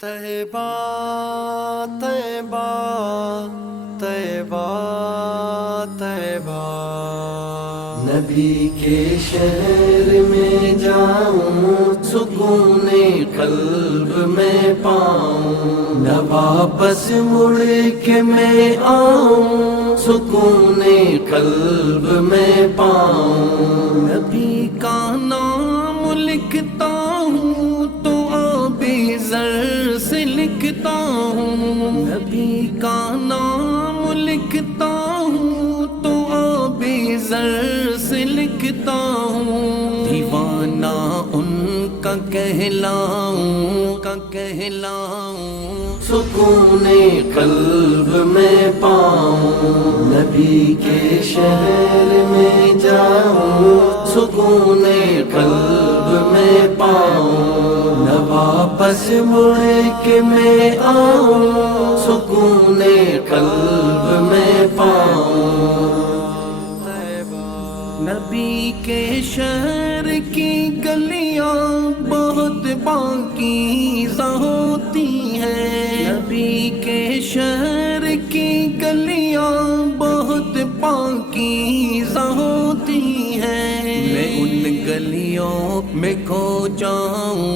तैबा तैबा तैबा तैबा। नबी के शहर में जाऊं, सुकूने कल्ब में पाऊं, न वापस मुड़ के मैं आऊं, सुकूने कल्ब में पाऊं। नबी का नाम लिखता हूँ तो आबे ज़र से लिखता हूँ, नबी का नाम लिखता हूँ तो आबे ज़र से लिखता हूँ। दीवाना उनका कहलाऊं, सुकूने कल्ब में पाऊं, नबी के शहर में जाऊं, सुकूने कल्ब में पाऊं, न वापस मुड़ के मैं आऊं, सुकूने कल्ब में पाऊं। नबी के शहर की गलियां बहुत पाकीज़ा होती हैं, नबी के शहर की गलियां बहुत पाकीज़ा होती हैं। मैं उन गलियों में खो जाऊं,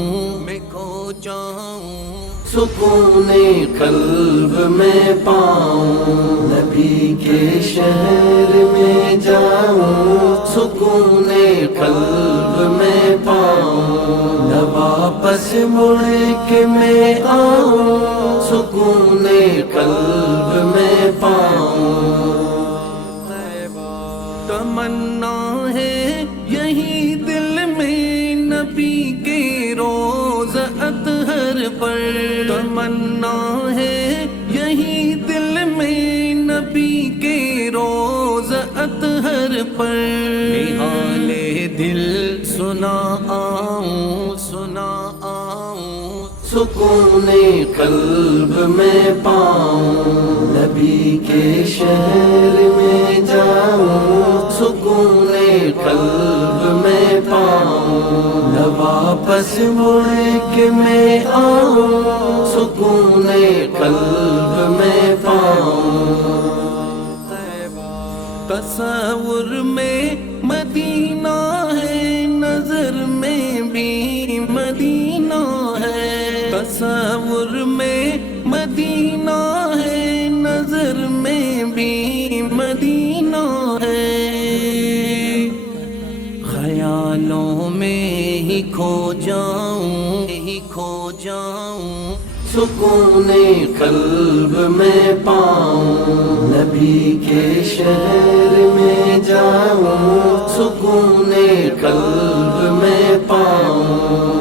सुकूने कल्ब में पाऊं, नबी के शहर में जाऊं, सुकूने कल्ब में पाऊं, न वापस मुड़ के मैं आऊं, सुकूने कल्ब में पाऊं। तमन्ना है यही दिल में नबी के रोज़ अतहर पर, तमन्ना है यही दिल में नबी के रोज़ अतहर पर। निहाले दिल सुना आऊं, सुकूने कल्ब में पाऊं, नबी के शहर में जाऊं, सुकूने कल्ब में पाऊं, न वापस मुड़ के मैं आऊं, सुकूने कल्ब में पाऊं। तसव्वुर में मदीना है, नजर में भी मदीना है, तसव्वुर में मदीना है, नजर में भी मदीना है। ख्यालों में ही खो जाऊं, सुकूने कल्ब में पाऊं, नबी के शहर में जाऊं, सुकूने कल्ब में पाऊं,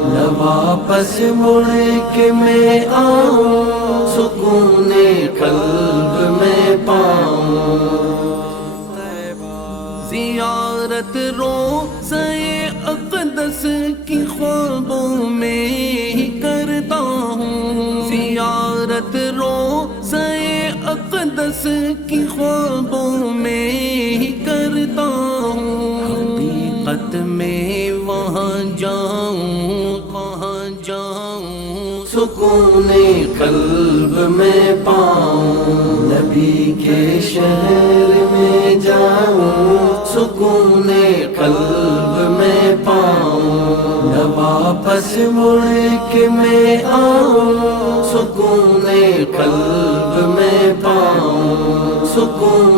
न वापस मुड़ के मैं आऊं, सुकूने कल्ब में पाऊं। ज़ियारत रोज़े अक़दस की ख्वाबों में ही करता हूँ, ज़ियारत रोज़े अक़दस की ख्वाबों में ही करता हूँ। हकीकत में वहाँ जाऊँ, सुकूने कल्ब में पाऊं, नबी के शहर में जाऊं, सुकूने कल्ब में पाऊं, न वापस मुड़ के मैं आऊं, सुकूने कल्ब में पाऊं, सुकून